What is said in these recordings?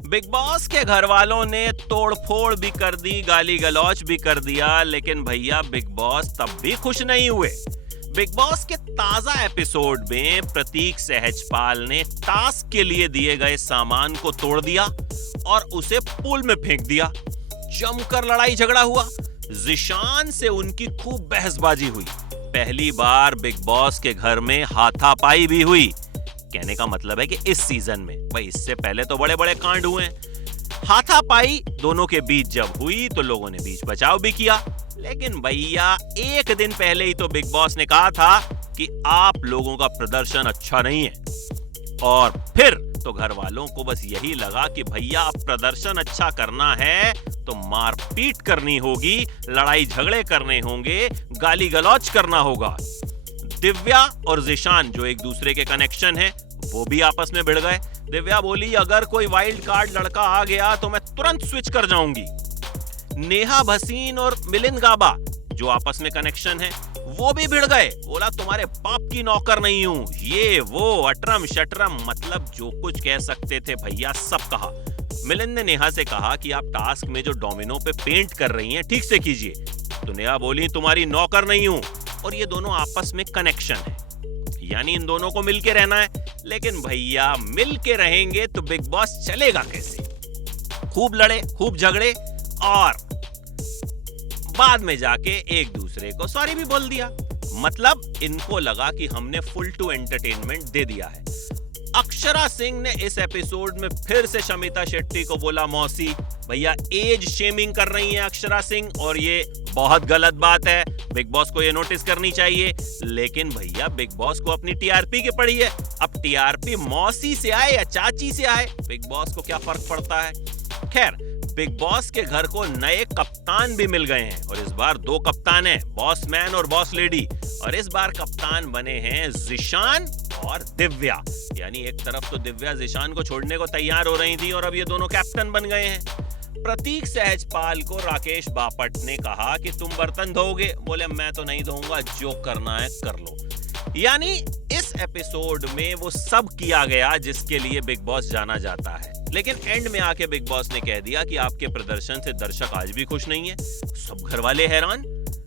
Big boss के घर वालों ने तोड़फोड़ भी कर दी, गाली गलौज भी कर दिया, लेकिन भैया बिग बॉस तब भी खुश नहीं हुए। बिग बॉस के ताजा एपिसोड में प्रतीक सहजपाल ने टास्क के लिए दिए गए सामान को तोड़ दिया और उसे पूल में फेंक दिया। जमकर लड़ाई झगड़ा हुआ, जिशान से उनकी खूब बहसबाजी हुई। पहली बार बिग बॉस के घर में हाथापाई भी हुई। कहने का मतलब है कि इस सीजन में, भाई इससे पहले तो बड़े बड़े कांड हुए हैं। हाथापाई दोनों के बीच जब हुई तो लोगों ने बीच बचाव भी किया, लेकिन भैया एक दिन पहले ही तो बिग बॉस ने कहा था कि आप लोगों का प्रदर्शन अच्छा नहीं है। और फिर तो घर वालों को बस यही लगा कि भैया अब प्रदर्शन अच्छा करना है तो मारपीट करनी होगी, लड़ाई झगड़े करने होंगे, गाली गलौज करना होगा। दिव्या और जिशान जो एक दूसरे के कनेक्शन है, वो भी आपस में भिड़ गए। दिव्या बोली अगर कोई वाइल्ड कार्ड लड़का आ गया तो मैं तुरंत स्विच कर जाऊंगी। नेहा भसीन और मिलिंद गाबा जो आपस में कनेक्शन है, वो भी भिड़ गए। बोला तुम्हारे बाप की नौकर नहीं हूं, ये वो अटरम शटरम, मतलब जो कुछ कह सकते थे भैया सब कहा। मिलिंद ने नेहा से कहा कि आप टास्क में जो डोमिनो पे पेंट कर रही हैं ठीक से कीजिए, तो नेहा बोली तुम्हारी नौकर नहीं हूं। और ये दोनों आपस में कनेक्शन है, यानी इन दोनों को मिलके रहना है। लेकिन भैया मिलके रहेंगे तो बिग बॉस चलेगा कैसे? खूब लड़े, खूब झगड़े और बाद में जाके एक दूसरे को सॉरी भी बोल दिया। मतलब इनको लगा कि हमने फुल टू एंटरटेनमेंट दे दिया है। अक्षरा सिंह ने इस एपिसोड में फिर से शमिता शेट्टी को बोला मौसी। भैया एज शेमिंग कर रही है अक्षरा सिंह और ये बहुत गलत बात है, बिग बॉस को ये नोटिस करनी चाहिए। लेकिन भैया बिग बॉस को अपनी टीआरपी की पड़ी है, अब टीआरपी मौसी से आए या चाची से आए, बिग बॉस को क्या फर्क पड़ता है। खैर बिग बॉस के घर को नए कप्तान भी मिल गए हैं और इस बार 2 कप्तान हैं, बॉस मैन और बॉस लेडी। और इस बार कप्तान बने हैं जिशान और दिव्या। यानी एक तरफ तो दिव्या जिशान को छोड़ने को तैयार हो रही थी और अब ये दोनों कैप्टन बन गए हैं। प्रतीक सहजपाल को राकेश बापट ने कहा कि तुम बर्तन धोओगे, बोले मैं तो नहीं धोऊंगा, जो करना है कर लो। यानी इस एपिसोड में वो सब किया गया जिसके लिए बिग बॉस जाना जाता है। लेकिन एंड में आके बिग बॉस ने कह दिया कि आपके प्रदर्शन से दर्शक आज भी खुश नहीं है। सब घर वाले हैरान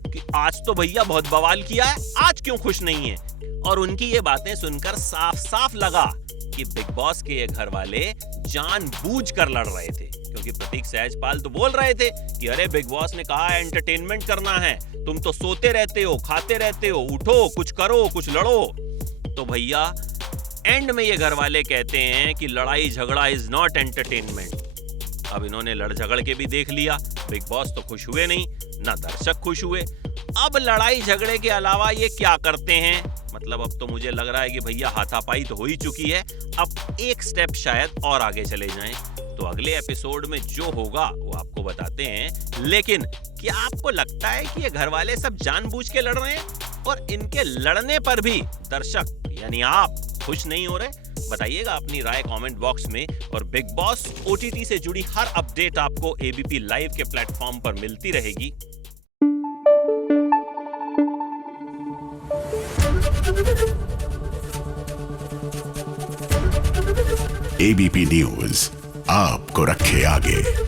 कि आज तो भैया बहुत बवाल किया है, आज क्यों खुश नहीं है। और उनकी ये बातें सुनकर साफ साफ लगा कि बिग बॉस के ये घर वाले जानबूझकर लड़ रहे थे, क्योंकि प्रतीक सहजपाल तो बोल रहे थे कि अरे बिग बॉस ने कहा एंटरटेनमेंट करना है, तुम तो सोते रहते हो, खाते रहते हो, उठो कुछ करो, कुछ लड़ो। तो भैया एंड में ये घर वाले कहते हैं कि लड़ाई झगड़ा इज नॉट एंटरटेनमेंट। अब इन्होंने लड़ झगड़ के भी देख लिया, बिग बॉस तो खुश हुए नहीं, ना दर्शक खुश हुए। अब लड़ाई झगड़े के अलावा ये क्या करते हैं? मतलब अब तो मुझे लग रहा है कि भैया हाथापाई तो हो ही चुकी है, अब एक स्टेप शायद और आगे चले जाएं। तो अगले एपिसोड में जो होगा वो आपको बताते हैं। लेकिन क्या आपको लगता है कि ये घर वाले सब जानबूझ के लड़ रहे हैं और इनके लड़ने पर भी दर्शक यानी आप खुश नहीं हो रहे? बताइएगा अपनी राय कमेंट बॉक्स में। और बिग बॉस ओटीटी से जुड़ी हर अपडेट आपको एबीपी लाइव के प्लेटफॉर्म पर मिलती रहेगी। एबीपी न्यूज आपको रखे आगे।